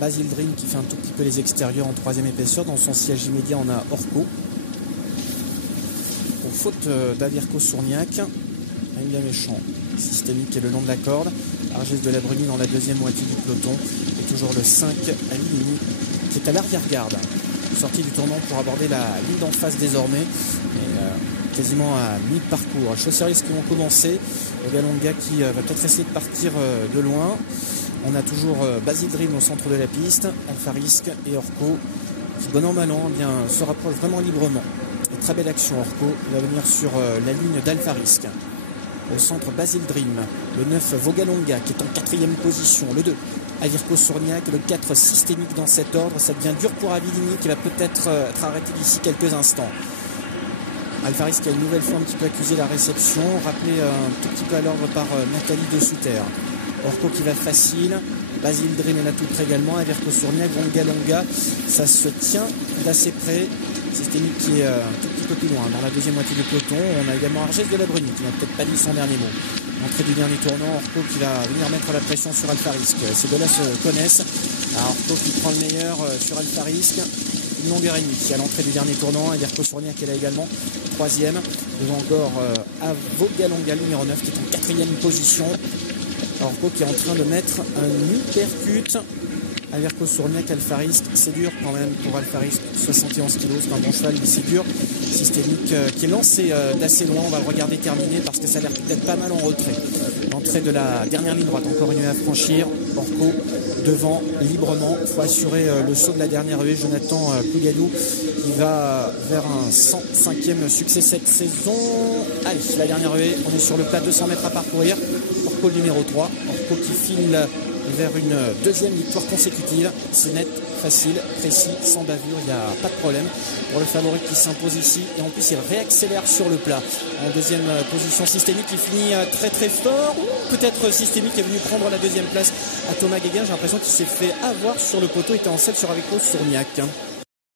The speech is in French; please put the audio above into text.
Basil Dream qui fait un tout petit peu les extérieurs en troisième épaisseur. Dans son siège immédiat, on a Orco. Pour faute d'Avirko Sourniac, Aïlia Méchant, systémique est le long de la corde. Argès de la Bruni dans la deuxième moitié du peloton. Et toujours le 5, Alilini, qui est à l'arrière-garde. Sortie du tournant pour aborder la ligne d'en face désormais. Et, quasiment à mi-parcours. Chausseries qui vont commencer. Vogalonga qui va peut-être essayer de partir de loin. On a toujours Basil Dream au centre de la piste. Alfarisk et Orco qui, bon an mal an, bien, se rapprochent vraiment librement. Et très belle action. Orco va venir sur la ligne d'Alfarisk. Au centre, Basil Dream. Le 9, Vogalonga qui est en quatrième position. Le 2, Avirko Sourniac. Le 4, systémique dans cet ordre. Ça devient dur pour Avilini qui va peut-être être arrêté d'ici quelques instants. Alfarisk qui a une nouvelle fois un petit peu accusé la réception. Rappelé un tout petit peu à l'ordre par Nathalie de Souter. Orco qui va facile. Basil Dream est là tout près également. Avirko Sourniac, Vogalonga. Ça se tient d'assez près. Systémique qui est un tout petit peu plus loin dans la deuxième moitié du peloton. On a également Argès de la Bruni qui n'a peut-être pas dit son dernier mot. Entrée du dernier tournant, Orco qui va venir mettre la pression sur Alfarisk. Ces deux-là se connaissent. Orco qui prend le meilleur sur Alfarisk. Une longueur et demie à l'entrée du dernier tournant. Avirko Sourniac qui est là également, troisième. Devant encore Vogalonga, le numéro 9 qui est en quatrième position. Orco qui est en train de mettre un uppercut. Avirko Sourniac, Alfarisk, c'est dur quand même pour Alfarisk, 71 kg, c'est un bon cheval, mais c'est dur. Systémique qui est lancé d'assez loin, on va le regarder terminer parce que ça a l'air peut-être pas mal en retrait. L'entrée de la dernière ligne droite, encore une haie à franchir. Orco devant librement, il faut assurer le saut de la dernière haie. Jonathan Poulialou qui va vers un 105e succès cette saison. Allez, la dernière haie, on est sur le plat, 200 mètres à parcourir. Orco le numéro 3, Orco qui file vers une deuxième victoire consécutive. C'est net, facile, précis, sans bavure, il n'y a pas de problème pour le favori qui s'impose ici. Et en plus, il réaccélère sur le plat. En deuxième position, Systémique qui finit très très fort. Peut-être Systémique est venu prendre la deuxième place à Thomas Guéguin. J'ai l'impression qu'il s'est fait avoir sur le poteau. Il était en 7 sur Avirko Sourniac.